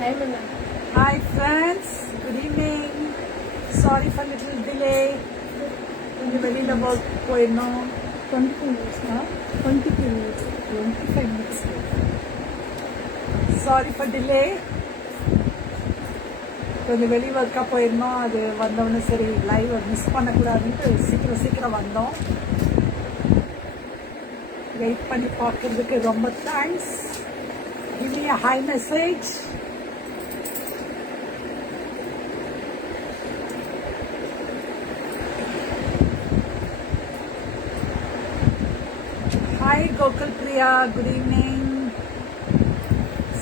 Hi, Manna. Hi friends, good evening. Sorry for little delay. கொஞ்சம் வெளியில work போயிருந்தோம். 22 minutes, huh? 23 minutes. 25 minutes. Sorry for delay. கொஞ்சம் வெளி ஒர்க்காக போயிருந்தோம். அது வந்தவொடனே சரி லைவ் மிஸ் பண்ணக்கூடாதுன்ட்டு சீக்கிரம் வந்தோம். வெயிட் பண்ணி பார்க்கறதுக்கு ரொம்ப thanks. Give me a high message. Hi Gokul Priya, good evening.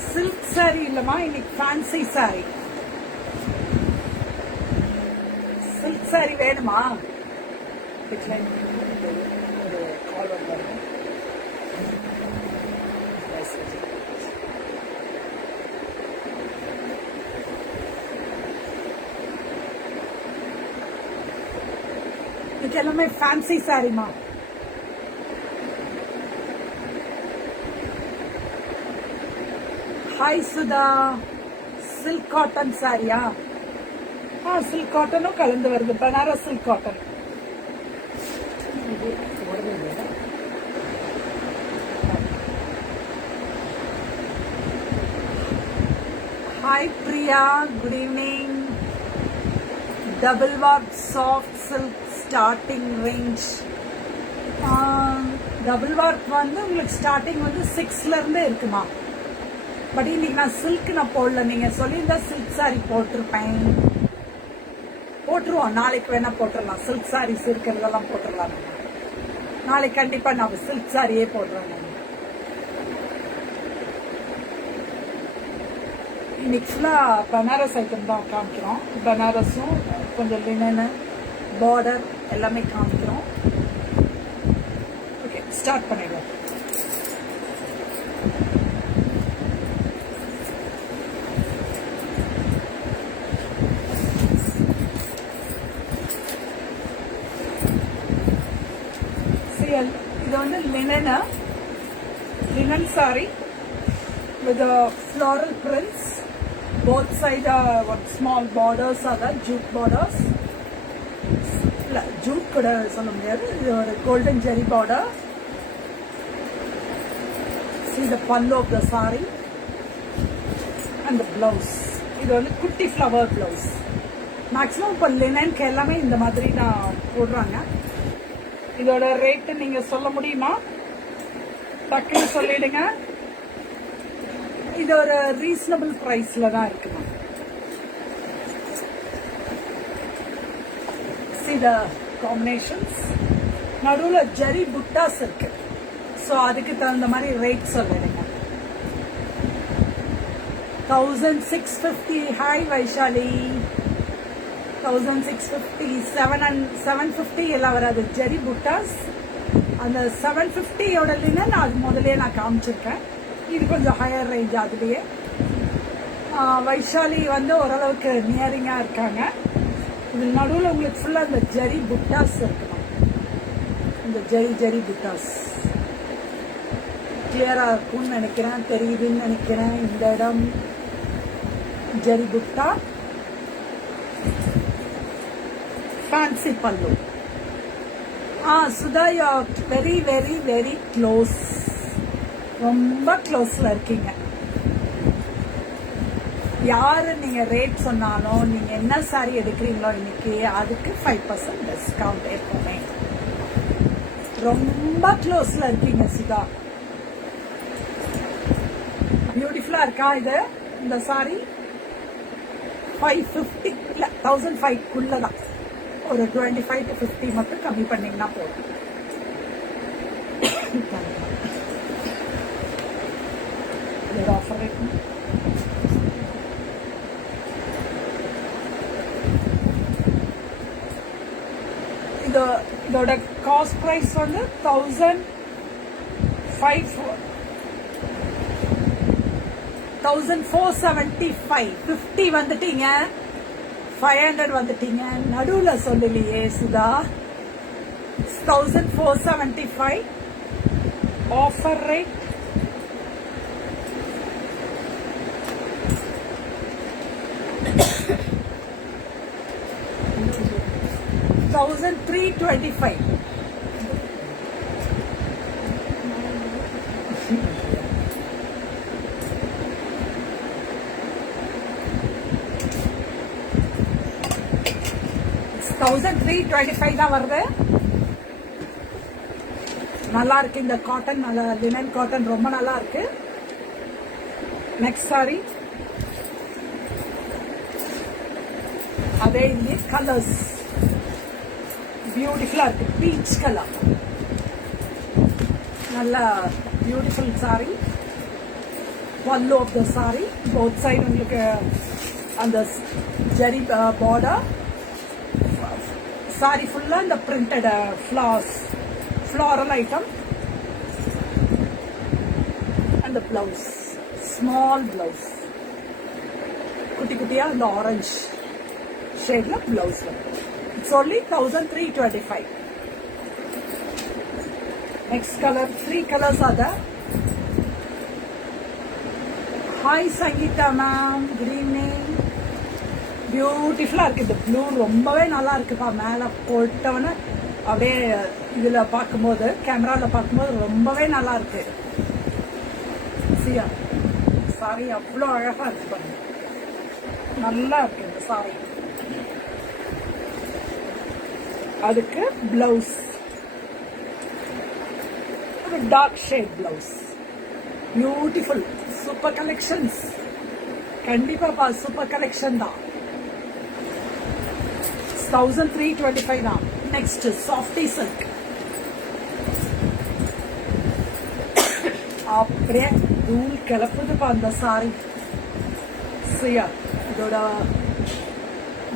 Silk saree இல்லமா இன்னைக்கு fancy saree. Silk saree வேணுமா? Decline ஒரு கால் வந்தாங்க. இது எல்லாமே fancy saree-மா. Hi Sudha, silk cotton saree-யா? silk cotton-ம் கலந்து வருது. Banaras silk cotton. Hi Priya, good evening. Double work soft silk starting range. Double work வந்து உங்களுக்கு ஸ்டார்டிங் வந்து 6ல இருந்தே இருக்குமா. பட் இன்னைக்கு நான் சில்க் நான் போடல. நீங்க சொல்லியிருந்தா சில்க் சாரி போட்டுருவோம். நாளைக்கு வேணா போட்டுடலாம். சில்க் சாரீஸ் இருக்கிறதெல்லாம் போட்டுடலாம். நாளைக்கு கண்டிப்பா நான் சில்க் சாரியே போடுறேன். இன்னைக்கு ஃபுல்லா பனாரஸ் ஐட்டம் தான் காமிக்கிறோம். பனாரஸும் கொஞ்சம் லினன் பார்டர் எல்லாமே காமிக்கிறோம். ஓகே, ஸ்டார்ட் பண்ணிடுவோம். இது வந்து linen sorry with a floral prints. Both side are small borders are the jute borders. Jute கூட சொல்ல முடியாது. இது ஒரு golden jerry border. See the pallu of the saree and the blouse. இது வந்து குட்டி flower blouse. மேக்ஸிமம் இப்போ லினனுக்கு எல்லாமே இந்த மாதிரி தான் போடுறாங்க. இதோட ரேட்டு நீங்க சொல்ல முடியுமா? டக்குன்னு சொல்லிடுங்க. இது ஒரு ரீசனபிள் பிரைஸ்ல தான் இருக்குமா. See the combinations. நடுவுல ஜெரி புட்டாஸ் இருக்கு. ஸோ அதுக்கு தகுந்த மாதிரி ரேட் சொல்லிடுங்க. 1650. ஹாய் வைஷாலி. 1650, 750 எல்லாம் வராது. ஜெரி புட்டாஸ் அந்த 750யோட லினன் அது முதலே நான் காமிச்சிருக்கேன். இது கொஞ்சம் ஹையர் ரேஞ்ச். அதுலேயே வைஷாலி வந்து ஓரளவுக்கு நியரிங்காக இருக்காங்க. இது நடுவில் உங்களுக்கு ஃபுல்லாக இந்த ஜெரி புட்டாஸ் இருக்கணும். இந்த ஜெரி புட்டாஸ் கிளியராக இருக்கும்னு நினைக்கிறேன். தெரியுதுன்னு நினைக்கிறேன். இந்த இடம் ஜெரி புட்டா. Fancy pallu. Sudha, you are very very very close. ரொம்ப க்ளோஸ்ல இருக்கீங்க. யாரு நீங்க ரேட் சொன்னாலும் நீங்க என்ன சாரி எடுக்கிறீங்களோ இன்னைக்கு அதுக்கு 5% டிஸ்கவுண்ட் எப்பவுமே. ரொம்ப க்ளோஸ்ல இருக்கீங்க சுதா. பியூட்டிஃபுல்லா இருக்கா இது? இந்த சாரி 550 இல்ல 1005 ஒரு 25 to 50 மட்டும் கம்மி பண்ணீங்கன்னா போதும். ஆஃபர் ரேட் இதோட காஸ்ட் பிரைஸ் வந்து 1475. 50 வந்துட்டீங்க. 500 வந்துட்டீங்க. நடுவுல சொல்லலையே சுதா. 1475 offer rate. 1325. It's 1325 தான் வருது. நல்லா இருக்கு இந்த காட்டன், நல்ல லினன் காட்டன், ரொம்ப நல்லா இருக்கு. நெக்ஸ்ட் சாரி, அதே இல்லையே கலர்ஸ் பியூட்டிஃபுல்லா இருக்கு. பீச் கலர், நல்ல beautiful sari. Pallu of the sari, both side உங்களுக்கு அந்த ஜரி பார்டர். சாரி ஃபுல்லா இந்த printed flowers, floral item, and the blouse, small blouse, kutti kuttiya and the orange shade la blouse. It's only 1325. Next color, 3 colors are there. Hi Sangeeta ma'am, good evening. Beautiful இருக்கு இந்த blue, ரொம்பவே நல்லா இருக்குப்பா. மேலே போட்டவன அப்படியே இதுல பார்க்கும்போது, கேமரால பார்க்கும்போது ரொம்பவே நல்லா இருக்கு. சியா சாரி அவ்வளோ அழகா இருக்கு பாருங்க, நல்லா இருக்கு இந்த சாரி. அதுக்கு பிளவுஸ் ஒரு dark shade blouse. Beautiful, super collections. கண்டிப்பா சூப்பர் கலெக்ஷன் தான். 1325 தான். Next softy silk. அப்படியே தூள் கிளப்புதுப்பா அந்த சாரி. சியா இதோட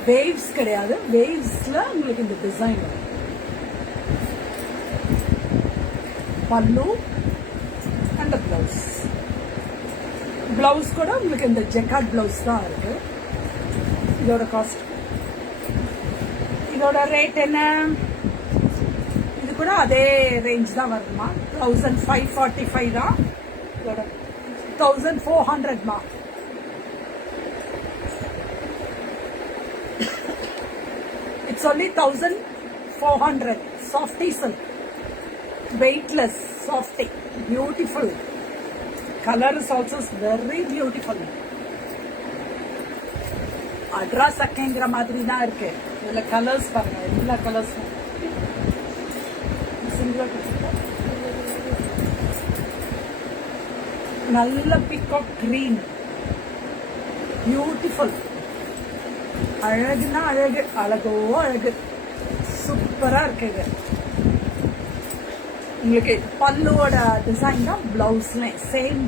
வேவ்ஸ் கிடையாது, வேவ்ஸ்ல உங்களுக்கு இந்த டிசைன் வரும். பல்லு அண்ட் பிளவுஸ். பிளவுஸ் கூட உங்களுக்கு இந்த ஜெக்கார்ட் பிளவுஸ் தான் இருக்கு. இதோட காஸ்ட், இதோட ரேட் என்ன? இது கூட அதே ரேஞ்ச் தான் வருமா, 1545 தான். இதோட 1400 மா. It's only 1400. Softy silk, weightless, softy, beautiful. Color is also very beautiful. அட்ராஸ் அக்கைங்கிற மாதிரி தான் இருக்கு. இதுல கலர்ஸ் பாருங்க, எல்லா கலர்ஸும். நல்ல பீகாக் கிரீன், பியூட்டிஃபுல். அழகுனா அழகு, அழகோ அழகு, சூப்பரா இருக்கு இது. உங்களுக்கு பல்லுவோட டிசைன் தான் பிளவுஸ்ல, சேம்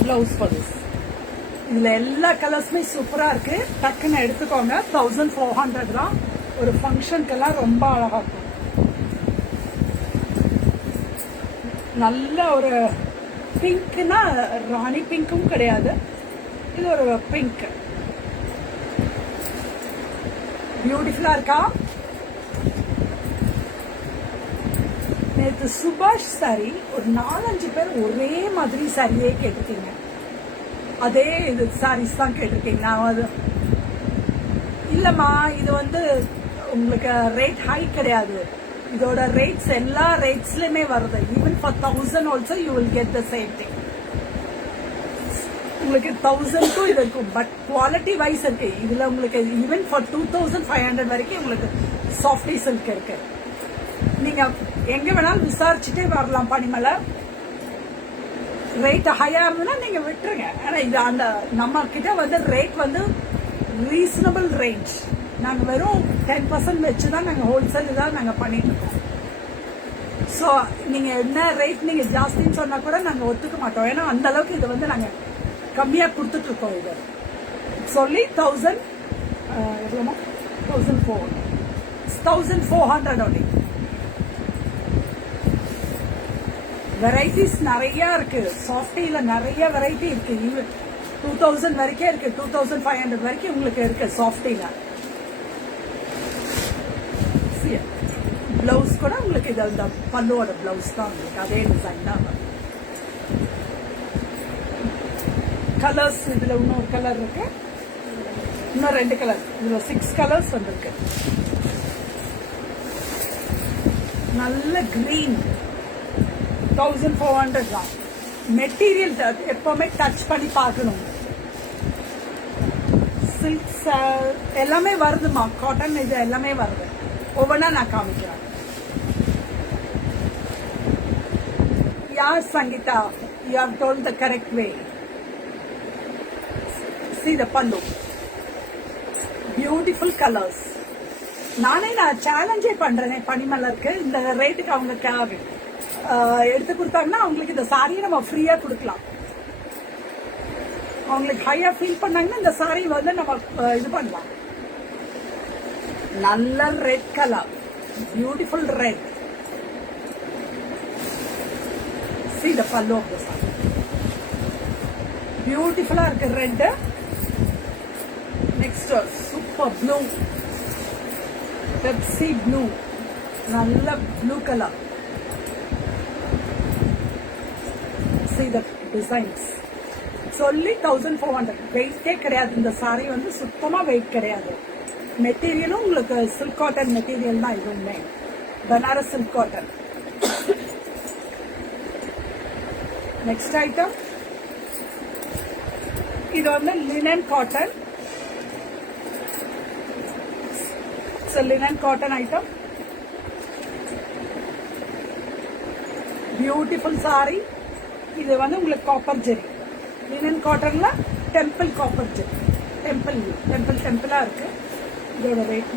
பிளவுஸ் பல்ஸ். இதுல எல்லா கலர்ஸுமே சூப்பரா இருக்கு. டக்குன்னு எடுத்துக்கோங்க. 1400 தான். ஒரு ஃபங்க்ஷனுக்கெல்லாம் ரொம்ப அழகா இருக்கும். நல்ல ஒரு பிங்க்னா ராணி பிங்க்கும் கிடையாது, இது ஒரு பிங்க். பியூட்டிஃபுல்லா இருக்கா? நேற்று சுபாஷ் சாரி ஒரு 4-5 பேர் ஒரே மாதிரி சாரியே கேட்டிருக்கீங்க. அதே இது சாரீஸ் தான் கேட்டிருக்கீங்க. நான் அது இல்லம்மா, இது வந்து உங்களுக்கு ரேட் ஹை கிடையாது. இதோட ரேட்ஸ் எல்லா ரேட்ஸ்லயுமே வருது. Even for 1000 also you will get the same thing. உங்களுக்கு 1000 இது இருக்கும், பட் குவாலிட்டி வைஸ் இருக்கு. இதுல உங்களுக்கு ஈவன் ஃபார் 2500 வரைக்கும் உங்களுக்கு சாஃப்டி சில்க் இருக்கு. நீங்க எங்க வேணாலும் விசாரிச்சுட்டே வரலாம். பனிமலை ரேட் ஹையா இருந்ததுன்னா நீங்க விட்டுருங்க. ஆனா இது அந்த நம்ம கிட்ட வந்து ரேட் வந்து ரீசனபிள் ரேஞ்ச். நாங்க வெறும் 10% வச்சுதான் நாங்க ஹோல்சேல் தான் நாங்க பண்ணிட்டு இருக்கோம். ஸோ நீங்க என்ன ரேட் நீங்க ஜாஸ்தின்னு சொன்னா கூட நாங்க ஒத்துக்க மாட்டோம். ஏன்னா அந்த அளவுக்கு இது வந்து நாங்க கம்மியா கொடுத்துட்டு இருக்கோம். இது சொல்லி 1000 எவ்வளோமா 1400 only. வெரைட்டிஸ் நிறைய இருக்கு. சாஃப்டில நிறைய வெரைட்டி இருக்கு. 2000 வரைக்கும் இருக்கு, 2500 வரைக்கும் உங்களுக்கு இருக்கு சாஃப்டில. பிளவுஸ் கூட உங்களுக்கு இது அந்த பல்லுவோட பிளவுஸ் தான் உங்களுக்கு அதே டிசைன் தான். கலர்ஸ் இதுல இன்னொரு கலர் இருக்கு, இன்னும் 2 கலர். இதுல 6 கலர்ஸ் வந்திருக்கு. நல்ல கிரீன் 1400 தான். மெட்டீரியல் எப்பவுமே டச் பண்ணி பார்க்கணும். சில்க்ஸ் எல்லாமே வருதுமா, காட்டன் இது எல்லாமே வருது. ஒவ்வொன்றா நான் காமிக்கிறேன். யார் Sangeetha, you have told the correct way. See the pallu, beautiful colors. நான் சேலஞ்சே பண்றேன் பனிமலருக்கு. இந்த ரேட்டுக்கு அவங்க எடுத்து கொடுத்தாங்கன்னா அவங்களுக்கு இந்த சாரியை நம்ம ஃப்ரீயா கொடுக்கலாம். அவங்களுக்கு ஹையா ஃபீல் பண்ணாங்கன்னா இந்த சாரி வந்து நம்ம இது பண்ணலாம். நல்ல red colour, beautiful red. See the pallu of the saree. பியூட்டிஃபுல்லா இருக்கு red. Next super blue, Pepsi blue, நல்ல blue colour. See the designs. சொல்லி 1400. வெயிட்டே கிடையாது. இந்த சாரி வந்து சுத்தமா வெயிட் கிடையாது. மெட்டீரியலும் உங்களுக்கு சில்க் காட்டன் மெட்டீரியல் தான். இதுவுமே Banaras silk cotton. Next item, இது வந்து linen cotton. Linen cotton item, beautiful sorry. இது வந்து உங்களுக்கு காப்பர் ஜெரி. லினன் காட்டன்ல டெம்பிள் காப்பர் ஜெரி. டெம்பிளா இருக்கு. இதோட ரேட்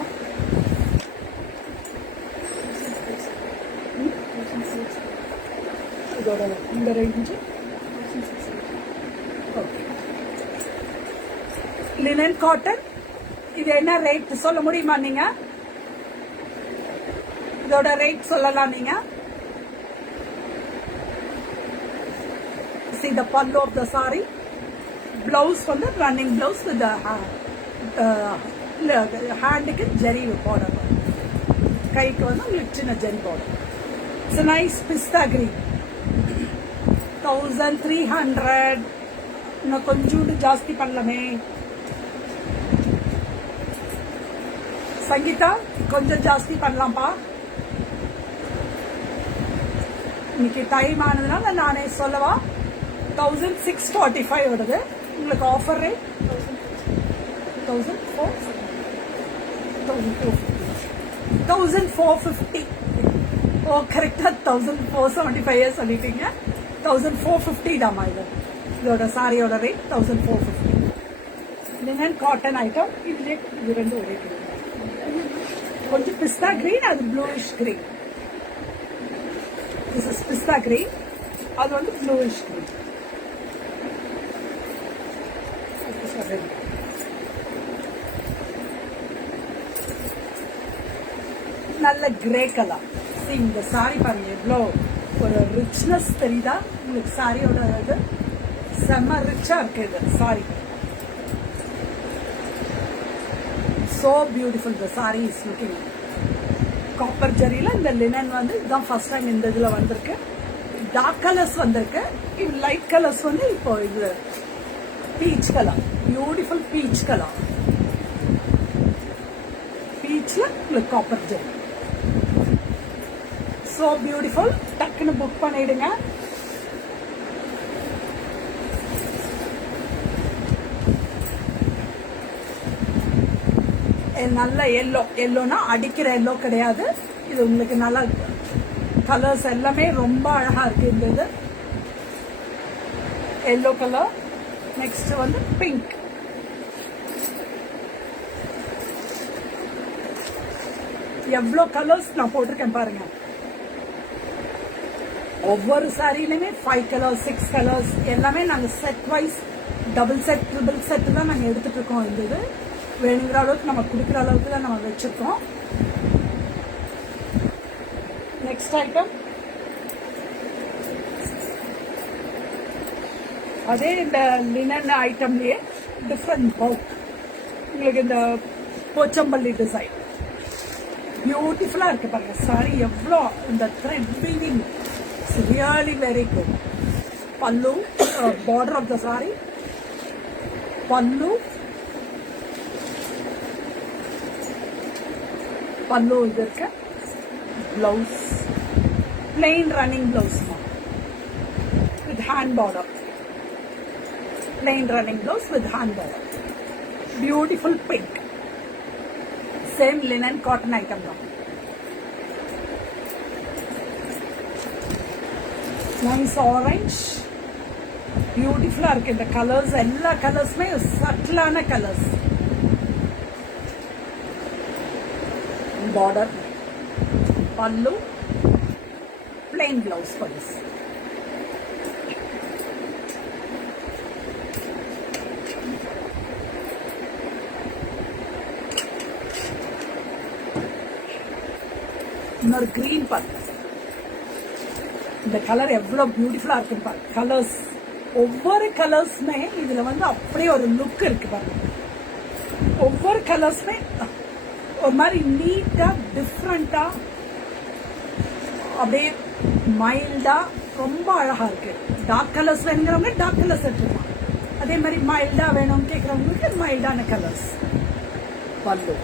இதோட இந்த ரேஞ்சு. Okay, linen cotton. இது என்ன ரேட் சொல்ல முடியுமா நீங்க? இதோட ரேட் சொல்லலாம் நீங்க. See the pallu of the saree. Blouse வந்து running blouse with the ஹேண்டுக்கு zari border. கைக்கு வந்து உங்களுக்கு சின்ன ஜெரி border. It's a nice pista green. 1300. இன்னும் கொஞ்சம் ஜாஸ்தி பண்ணலாமே சங்கீதா, கொஞ்சம் ஜாஸ்தி பண்ணலாம்ப்பா. இன்னைக்கு டைம் ஆனதுனால நானே சொல்லவா. 1645 வருது. உங்களுக்கு ஆஃபர் ரேட் 1450. ஓ கரெக்டா 1475 சொல்லிட்டீங்க. 1450 தாமா இது. இதோட சாரியோட ரேட் 1450. Linen cotton item. இது ரெண்டும் ஒரே கிரீன். கொஞ்சம் பிஸ்தா கிரீன், அது bluish green. This is pista green, அது வந்து ப்ளூயிஷ் கிரீன். நல்ல கிரே கலர். இந்த சாரி பாருங்க எவ்வளோ ஒரு ரிச்னஸ் தெரியுதா உங்களுக்கு. சாரியோட இது செம்ம ரிச்சா இருக்கு. இது sari so beautiful. the saree is looking copper ஜெரியில இந்த லினன் வந்து இதுதான் ஃபர்ஸ்ட் டைம் இந்த இதுல வந்திருக்கு. டார்க் கலர்ஸ் வந்திருக்கு. இது லைட் கலர்ஸ் வந்து இப்போ இது peach colour, beautiful peach colour. பீச்ல உங்களுக்கு காப்பர் ஜெரி. so beautiful. டக்குன்னு புக் பண்ணிடுங்க. நல்ல எல்லோனா அடிக்கிற எல்லோ கிடையாது. இது உங்களுக்கு நல்லா கலர்ஸ் எல்லாமே ரொம்ப அழகா இருக்கு. இந்த இது எல்லோ கலர். நெக்ஸ்ட் வந்து பிங்க். எவ்வளோ கலர்ஸ் நான் போட்டிருக்கேன் பாருங்க. ஒவ்வொரு சாரியிலுமே 5 கலர்ஸ் 6 கலர்ஸ் எல்லாமே நாங்கள் set wise double set triple set தான் நாங்கள் எடுத்துட்டு இருக்கோம். இந்த இது வேணுங்கிற அளவுக்கு நம்ம கொடுக்குற அளவுக்கு தான் நம்ம வச்சிருக்கோம். நெக்ஸ்ட் ஐட்டம், அதே இந்த லினன் ஐட்டம்லயே டிஃப்ரெண்ட் ஒர்க். உங்களுக்கு இந்த போச்சம்பள்ளி டிசைன் பியூட்டிஃபுல்லா இருக்கு பாருங்க. சாரி எவ்வளோ இந்த thread weaving really very good. பல்லு, பார்டர் ஆஃப் த சாரி, பல்லு இது இருக்கு. Blouse plain running blouse with hand border. Plain running blouse with hand border. Beautiful pink. Same linen cotton item now. Nice orange. Beautiful இருக்கு இந்த colours. எல்லா கலர்ஸுமே சட்டிலான colours. Border, pallu, plain blouse for this. இன்னொரு green பாரு. இந்த colour எவ்வளவு பியூட்டிஃபுல்லா இருக்கு பாரு. கலர்ஸ் ஒவ்வொரு கலர்ஸ்மே இதுல வந்து அப்படியே ஒரு லுக் இருக்கு பாருங்க. ஒவ்வொரு கலர்ஸ்மே ஒரு மாதிரி நீட்டா டிஃப்ரெண்டா அப்படியே மைல்டா ரொம்ப அழகா இருக்கு. டார்க் கலர்ஸ் வேணுங்கிறவங்க டார்க் கலர்ஸ் எடுத்துக்கலாம். அதே மாதிரி மைல்டா வேணும் கேட்கறவங்களுக்கு மைல்டான கலர்ஸ். பல்லு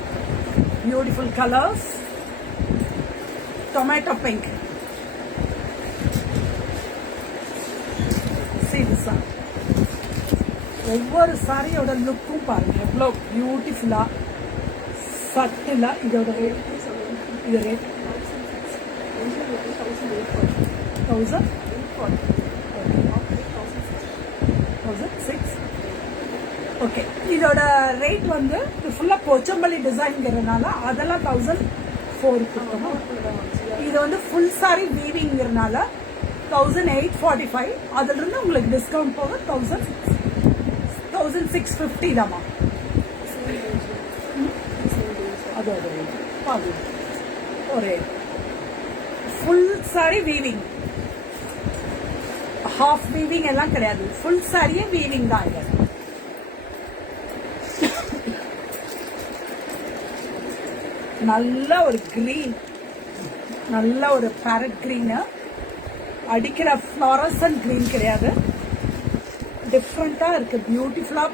பியூட்டிஃபுல் கலர்ஸ். Tomato pink. ஒவ்வொரு சாரியோட லுக்கும் பாருங்க எவ்வளோ பியூட்டிஃபுல்லா சட்டிலா. இதோட ரேட் இது ரேட் 1006. ஓகே, இதோட ரேட் வந்து ஃபுல்லா போச்சம்பள்ளி டிசைன்ங்கிறதுனால அதெல்லாம் 1004 கொடுக்கணும். இது வந்து ஃபுல் சாரி வீவிங்கிறதுனால 1845. அதுல இருந்து உங்களுக்கு டிஸ்கவுண்ட் போக 1650 தாமா. அதோட ஒரே full sorry weaving, half weaving எல்லாம் கிடையாது. ஃபுல் சாரியே வீவிங் தான். இது நல்ல ஒரு கிரீன், நல்ல ஒரு பேரட் கிரீன். அடிக்கிற ஃப்ளாரசன்ட் கிரீன் கிடையாது. டிஃப்ரெண்டா இருக்கு. பியூட்டிஃபுல்லா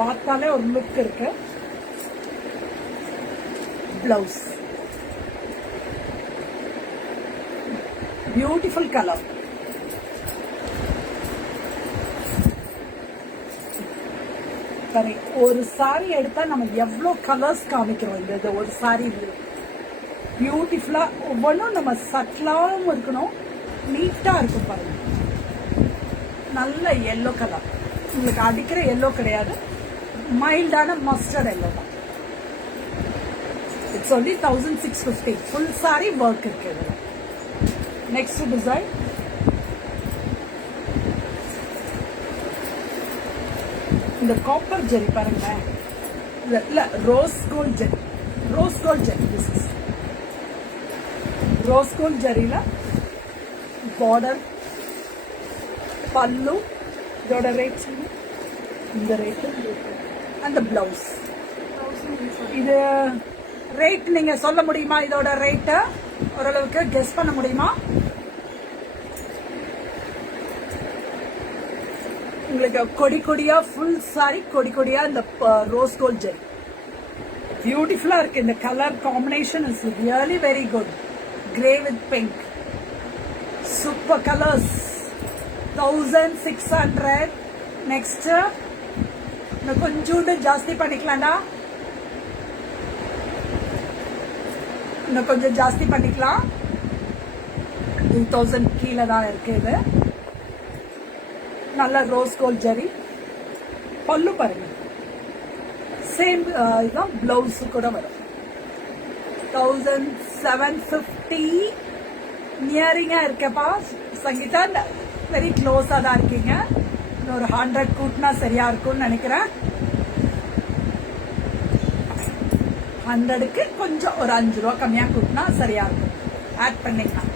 பார்த்தாலே ஒரு லுக் இருக்கு. Blouse beautiful colour. சரி, ஒரு சாரி எடுத்தா நம்ம எவ்வளவு கலர்ஸ் காமிக்கிறோம். இந்த ஒரு சாரி பியூட்டிஃபுல்லா ஒவ்வொன்றும் நம்ம சட்டிலாவும் இருக்கணும், நீட்டா இருக்கும் பாருங்க. நல்ல எல்லோ கலர். உங்களுக்கு அடிக்கிற எல்லோ கிடையாது, மைல்டான மஸ்டர்ட் எல்லோ தான். It's only 1650. Full sari work இருக்கு. நெக்ஸ்ட் டிசைன் இந்த காப்பர் ஜெரி பாருங்க. இல்ல rose gold zari. Rose gold zari. This is rose gold ஜெரியில பார்டர், பல்லு. இதோட ரேட் இந்த ரேட் அந்த பிளவுஸ். இது ரேட் நீங்க சொல்ல முடியுமா? இதோட ரேட்ட ஓரளவுக்கு கெஸ் பண்ண முடியுமா? உங்களுக்கு கொடி கொடியா ஃபுல் சாரி கொடி கொடியா இந்த ரோஸ் கோல்ட் ஜெரி பியூட்டிஃபுல்லா இருக்கு. இந்த colour combination is really very good. Grey with pink. Super colours. 1600. Next இன்னும் கொஞ்சோண்டு ஜாஸ்தி பண்ணிக்கலாம்டா. இன்னும் கொஞ்சம் ஜாஸ்தி பண்ணிக்கலாம். 2000 கீழே தான் இருக்கு. இது நல்ல ரோஸ் கோல்ட் ஜெரி. பல்லு பாருங்க. சேம் இதுதான் பிளவுஸ் கூட வரும். 1750 நியரிங்கா இருக்கப்பா. சங்கீதா வெரி க்ளோஸா தான் இருக்கீங்க. ஒரு 100 கூட்டினா சரியா இருக்கும்னு நினைக்கிறேன். 100க்கு கொஞ்சம் ஒரு 5 ரூபா கம்மியா கூட்டினா சரியா இருக்கும். ஆட் பண்ணிக்கலாம்.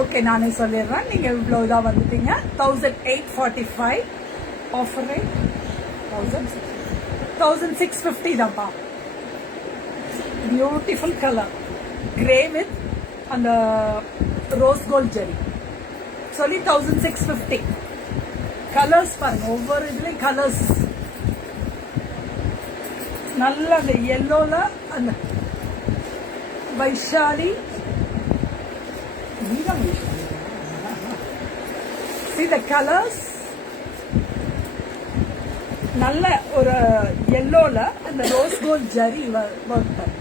ஓகே, நானே சொல்லிடுறேன். நீங்க இவ்வளவு தான் வந்துட்டீங்க. 1845 ஆஃபர் ரேட் 1650 தான்ப்பா. பியூட்டிஃபுல் கலர் கிரே வித் அந்த ரோஸ் கோல்ட் ஜெரி. சொல்லி 1650. கலர்ஸ் பாருங்க. ஒவ்வொரு இதுலயும் கலர்ஸ். நல்ல அந்த எல்லோல அந்த வைஷாலி See the colors. நல்ல ஒரு yellowல அந்த ரோஸ் கோல்ட் ஜரி ஒர்க் பண்ணு.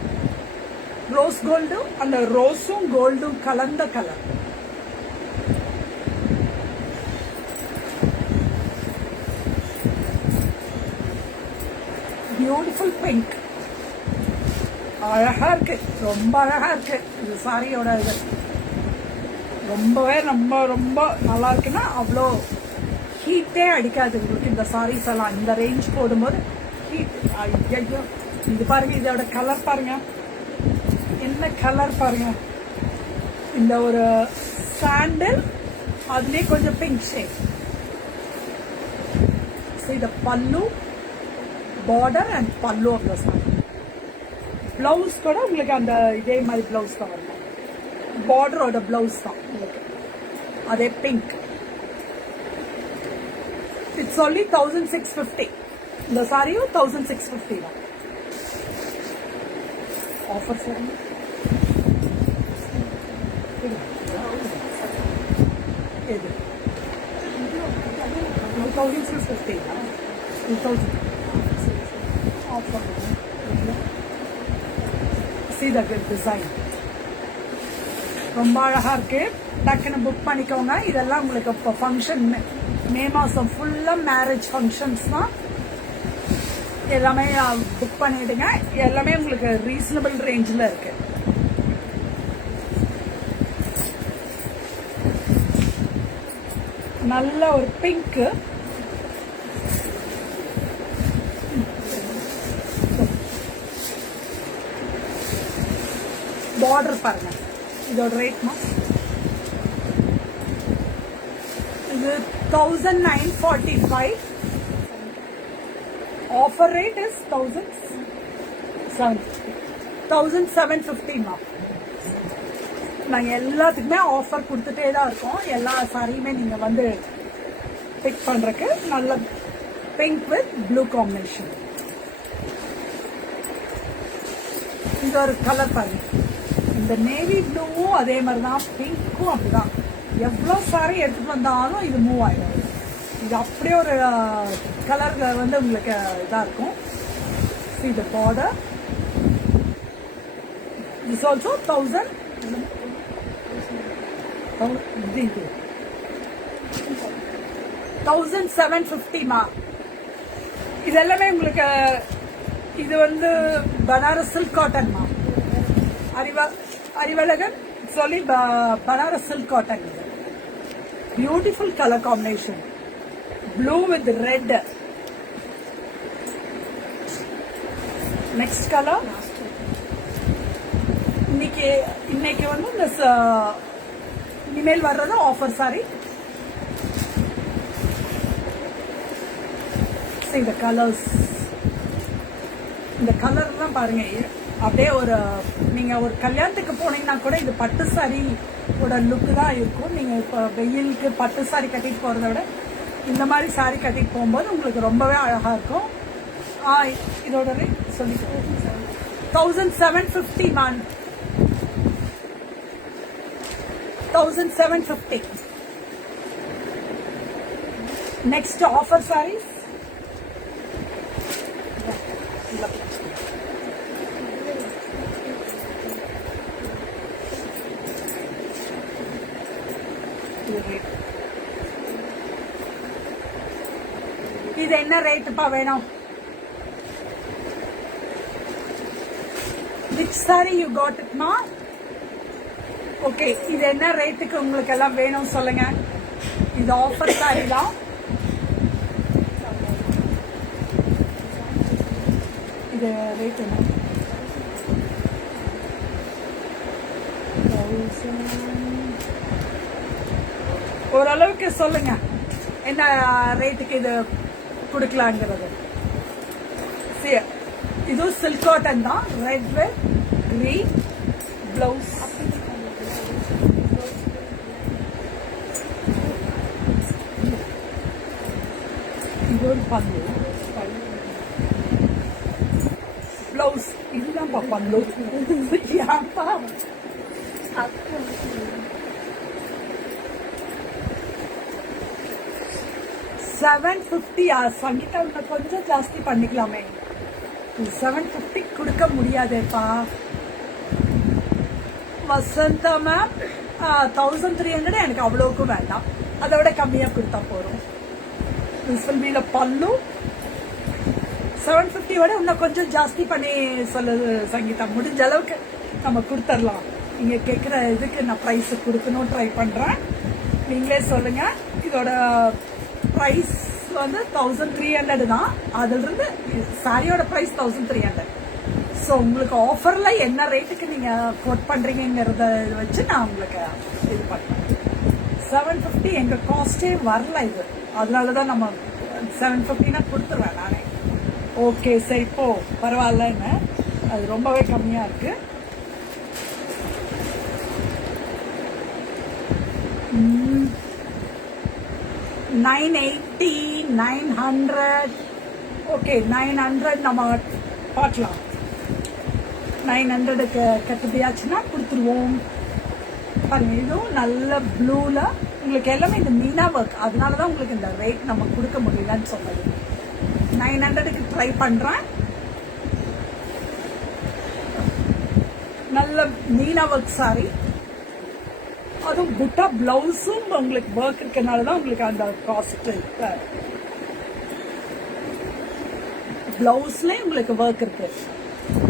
ரோஸ் கோல்டும் அந்த ரோஸும் கோல்டும் கலந்த கலர். Beautiful pink. அழகா இருக்கு, ரொம்ப அழகா இருக்கு. இந்த சாரியோட இது ரொம்பவே ரொம்ப ரொம்ப நல்லா இருக்குன்னா அவ்வளோ ஹீட்டே அடிக்காது உங்களுக்கு இந்த சாரீஸ் எல்லாம். இந்த ரேஞ்ச் போடும்போது ஹீட் ஐயோ. இது பாருங்க, இதோட கலர் பாருங்க, என்ன கலர் பாருங்க. இந்த ஒரு சாண்டில், அதுலேயே கொஞ்சம் பிங்க் ஷேட். இந்த பல்லு பார்டர் அண்ட் பல்லு ஆஃப் த சாரி. பிளவுஸ் கூட உங்களுக்கு அந்த இதே மாதிரி பிளவுஸ் தான் வரும். பார்டரோட பிளவுஸ் தான் உங்களுக்கு அதே பிங்க். It's only 1650. இந்த சாரியும் 1650 தான். ஆஃபர் சார் எது 1650 2000 offer. See the good design. ரொம்ப அழகா இருக்கு. டக்குன்னு புக் பண்ணிக்கோங்க. இதெல்லாம் உங்களுக்கு இப்போ ஃபங்க்ஷன், மே மாதம் ஃபுல்லாக மேரேஜ் ஃபங்க்ஷன்ஸ் தான். எல்லாமே புக் பண்ணிடுங்க. எல்லாமே உங்களுக்கு ரீசனபிள் ரேஞ்சில் இருக்கு. நல்ல ஒரு பிங்க்கு, பார்டர் பாருங்க. இதோட ரேட்மா இது 1945. ஆஃபர் ரேட் இஸ் 1750 மா. நாங்கள் எல்லாத்துக்குமே ஆஃபர் கொடுத்துட்டே தான் இருக்கோம். எல்லா சாரியுமே நீங்கள் வந்து பிக் பண்ணுறக்கு. நல்ல பிங்க் வித் ப்ளூ காம்பினேஷன். இந்த ஒரு கலர் பாருங்க. இந்த நேவி ப்ளூவும் அதே மாதிரி தான், பிங்க்கும் அப்படிதான். எவ்வளோ சாரி எடுத்துட்டு வந்தாலும் இது மூவ் ஆயிடும். இது அப்படியே ஒரு கலர் வந்து உங்களுக்கு இதாக இருக்கும். See the border. This also 1750 மா. இது எல்லாமே உங்களுக்கு இது வந்து பனாரஸ் சில்க் காட்டன் மா. அறிவழகன் சொல்லி பனாரஸ் சில்க் காட்டன். இது beautiful colour combination. Blue with red. Next colour. இன்னைக்கு வந்து இந்த இனிமேல் வர்றது ஆஃபர் சாரி. இந்த கலர்ஸ், இந்த கலர்லாம் பாருங்க. அப்படியே ஒரு நீங்க ஒரு கல்யாணத்துக்கு போனீங்கன்னா கூட இது பட்டு சாரியோட லுக்கு தான் இருக்கும். நீங்க இப்போ வெயிலுக்கு பட்டு சாரி கட்டிட்டு போறதை விட இந்த மாதிரி சாரி கட்டிட்டு போகும்போது உங்களுக்கு ரொம்பவே அழகா இருக்கும். இதோட ரேட் சொல்லி 1750 man. 1750. Next offer sarees. இது என்ன ரேட்டுப்பா வேணும்? Which saree you got it ma? Okay, இது என்ன ரேட்டுக்கு உங்களுக்கு எல்லாம் வேணும் சொல்லுங்க. இது ஆஃபர் சாரி தான். இது ரேட் என்ன? ஓரளவுக்கு சொல்லுங்க என்ன ரேட்டுக்கு இது கொடுக்கலாங்கிறது. இது சில்க் காட்டன் தான். Red with green blouse. இது ஒரு பல்லு. பிளவுஸ் இதுதான்ப்பா பல்லு. ஏன்ப்பா 750 சங்கீதா இன்னும் கொஞ்சம் ஜாஸ்தி பண்ணிக்கலாமே. 750 கொடுக்க முடியாதேப்பா. வசந்தா மேம் 1300 எனக்கு அவ்வளோக்கு வேண்டாம், அதை விட கம்மியா கொடுத்தா போறோம். வில பல்லு 750 விட இன்னும் கொஞ்சம் ஜாஸ்தி பண்ணி சொல்லுது சங்கீதா. முடிஞ்ச அளவுக்கு நம்ம கொடுத்துடலாம். நீங்க கேட்குற இதுக்கு நான் ப்ரைஸ் கொடுக்கணும் ட்ரை பண்றேன். நீங்களே சொல்லுங்க. இதோட ப்ரைஸ் வந்து 1300 தான். அதுல இருந்து சாரியோட ப்ரைஸ் 1300. ஸோ உங்களுக்கு ஆஃபர்ல என்ன ரேட்டுக்கு நீங்க கோட் பண்றீங்கிறத வச்சு நான் உங்களுக்கு இது பண்ணுறேன். 750 எங்க காஸ்டே வரல இது, அதனாலதான் நம்ம 750 கொடுத்துருவேன் நானே. ஓகே சரி இப்போ பரவாயில்லன்னு, அது ரொம்பவே கம்மியா இருக்கு. Mm, 980, 900. ஓகே 900 நம்ம பார்க்கலாம். 900க்கு கட்டுப்படியாச்சுன்னா கொடுத்துருவோம். பாருங்க இதுவும் நல்ல ப்ளூல உங்களுக்கு எல்லாமே இந்த மீனா ஒர்க், அதனாலதான் உங்களுக்கு இந்த ரேட் நம்ம கொடுக்க முடியலன்னு சொன்னது. 900க்கு ட்ரை பண்றேன். நல்ல மீனா ஒர்க் சாரி, அதுவும் புட்டா பிளவுஸும் உங்களுக்கு ஒர்க் இருக்கனாலதான் உங்களுக்கு அந்த காஸ்ட். பிளவுஸ்ல உங்களுக்கு ஒர்க் இருக்கு.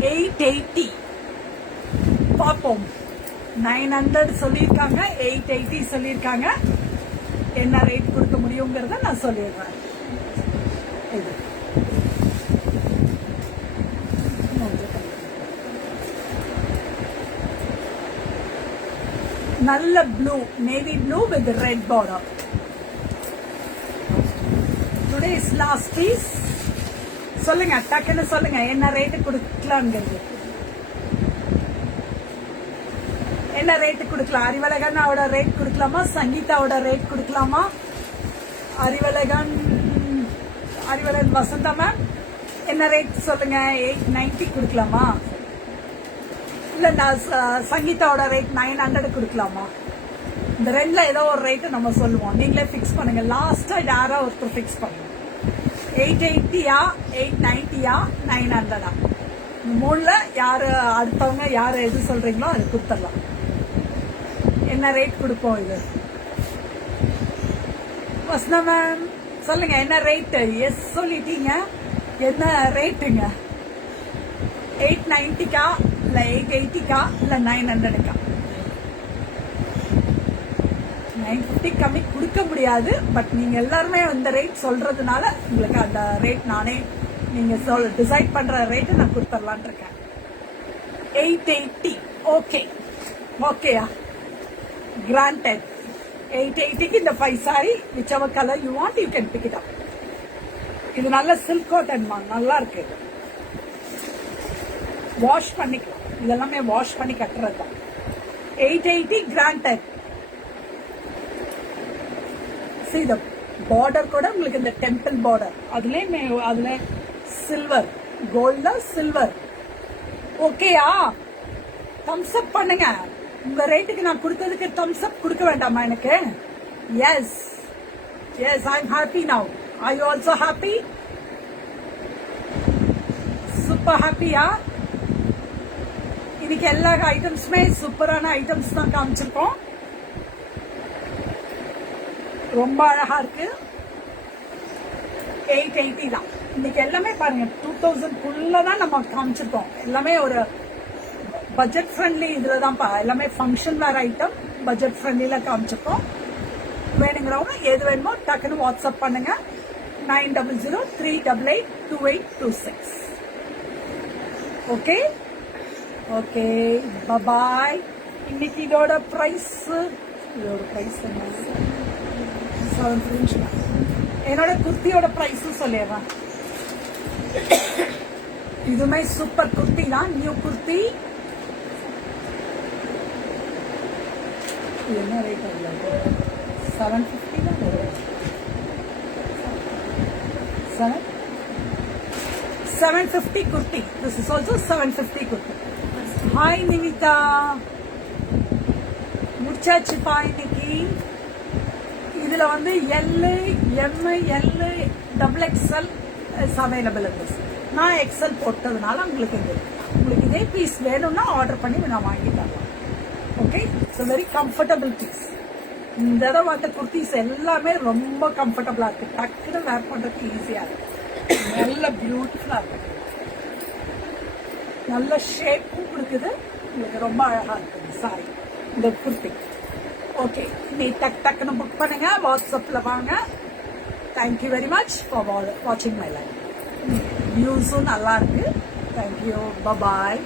880 பார்ப்போம். 900 சொல்லியிருக்காங்க, 880 சொல்லியிருக்காங்க. என்ன ரேட் கொடுக்க முடியுங்கிறத நான் சொல்லிடுறேன். இது நல்ல blue, navy blue with red border. Today is last piece. சொல்லுங்க டக்குன்னு சொல்லுங்க என்ன ரேட்டு கொடுக்கலாம்ங்கிறது. என்ன ரேட்டு கொடுக்கலாம்? அறிவழகனோட ரேட் கொடுக்கலாமா, சங்கீதாவோட ரேட் கொடுக்கலாமா? அறிவழகன் வசந்தா மேம் என்ன ரேட் சொல்லுங்க. 890 கொடுக்கலாமா? இல்ல நான் சங்கீதாவோட ரேட் 900 கொடுக்கலாமா? இந்த ரெண்டுல ஏதோ ஒரு ரேட்டு நம்ம சொல்லுவோம். நீங்களே பிக்ஸ் பண்ணுங்க. லாஸ்டா யாரோ ஒருத்தர் பிக்ஸ் பண்ணுங்க. 880யா, 890யா, 900ஆ? மூணுல யாரு அடுத்தவங்க யாரு எது சொல்றீங்களோ அது கொடுத்துடலாம். என்ன ரேட் கொடுப்போம் இது? வசந்தா மேம் சொல்லுங்க என்ன ரேட்? எஸ் சொல்லிட்டீங்க. என்ன ரேட்டுங்க? 890க்கா இல்ல 880க்கா இல்ல 900க்கா? 950 கம்மி கொடுக்க முடியாது. பட் நீங்க எல்லாருமே இந்த ரேட் சொல்றதுனால உங்களுக்கு அந்த ரேட் நானே நீங்க டிசைட் பண்ற ரேட் நான் கொடுத்துடலான் இருக்கேன். 880 ஓகே. ஓகேயா? கிராண்டட். 880க்கு இந்த 5 saree whichever color you want you can pick it up. இது நல்ல சில்க் காட்டன் மா, நல்லா இருக்கு. வாஷ் பண்ணிக்கலாம். இதெல்லாமே வாஷ் பண்ணி கட்டுறது தான். 880 கிராண்டட். See the border கூட உங்களுக்கு இந்த டெம்பிள் பார்டர், அதுல சில்வர், கோல்ட்ல சில்வர். ஓகேயா? தம்ஸ் அப் பண்ணுங்க. உங்க ரேட்டுக்கு நான் கொடுத்ததுக்கு தம்ஸ் அப் கொடுக்க வேண்டாமா எனக்கு? Yes yes I am happy now. Are you also happy? Super ஹாப்பியா? இன்னைக்கு எல்லா ஐட்டம்ஸுமே சூப்பரான ஐட்டம்ஸ் தான் காமிச்சிருக்கோம். ரொம்ப அழகா இருக்கு. 880 தான் இன்னைக்கு எல்லாமே. பாருங்க 2000 தான் நம்ம காமிச்சிருக்கோம். எல்லாமே ஒரு பட்ஜெட் ஃப்ரெண்ட்லி இதுல தான் எல்லாமே ஃபங்க்ஷன் வேர் ஐட்டம் பட்ஜெட் ஃப்ரெண்ட்லில காமிச்சிருக்கோம். வேணுங்கிறவங்க எது வேணுமோ டக்குன்னு வாட்ஸ்அப் பண்ணுங்க. 9003882826. Okay okay bye. இன்னைக்கு இதோட பிரைஸ் என்ன? என்னோட குர்த்தியோட பிரைஸ் சொல்லிடுறேன். இதுமே சூப்பர் குர்த்தி தான், நியூ குர்த்தி. என்ன ரேட்? 750 தான். 750 kurti. This is also 750 kurti. Hi Nivita. முடிச்சாச்சுப்பா இன்னைக்கு. இதுல வந்து L M L double XL available இருக்கு. நான் எக்ஸ்எல் போட்டதுனால உங்களுக்கு இதே பீஸ் வேணும்னா ஆர்டர் பண்ணி நான் வாங்கி தரலாம். Okay, so very comfortable piece. இந்த தடவை வந்த குர்த்திஸ் எல்லாமே ரொம்ப கம்ஃபர்டபுளா இருக்கு. டக்குன்னு வேர் பண்றதுக்கு ஈஸியா இருக்கு. நல்ல பியூட்டிஃபுல்லா இருக்கு. நல்ல ஷேப்பும் கொடுக்குது. உங்களுக்கு ரொம்ப அழகா இருக்குது சாரி இந்த குர்த்தி. ஓகே, நீ டக்குன்னு புக் பண்ணுங்க. வாட்ஸ்அப்ல வாங்க. தேங்க்யூ வெரி மச் ஃபார் வாட்சிங் மை லைஃப். வியூஸும் நல்லா இருக்கு. தேங்க்யூ. பாய்.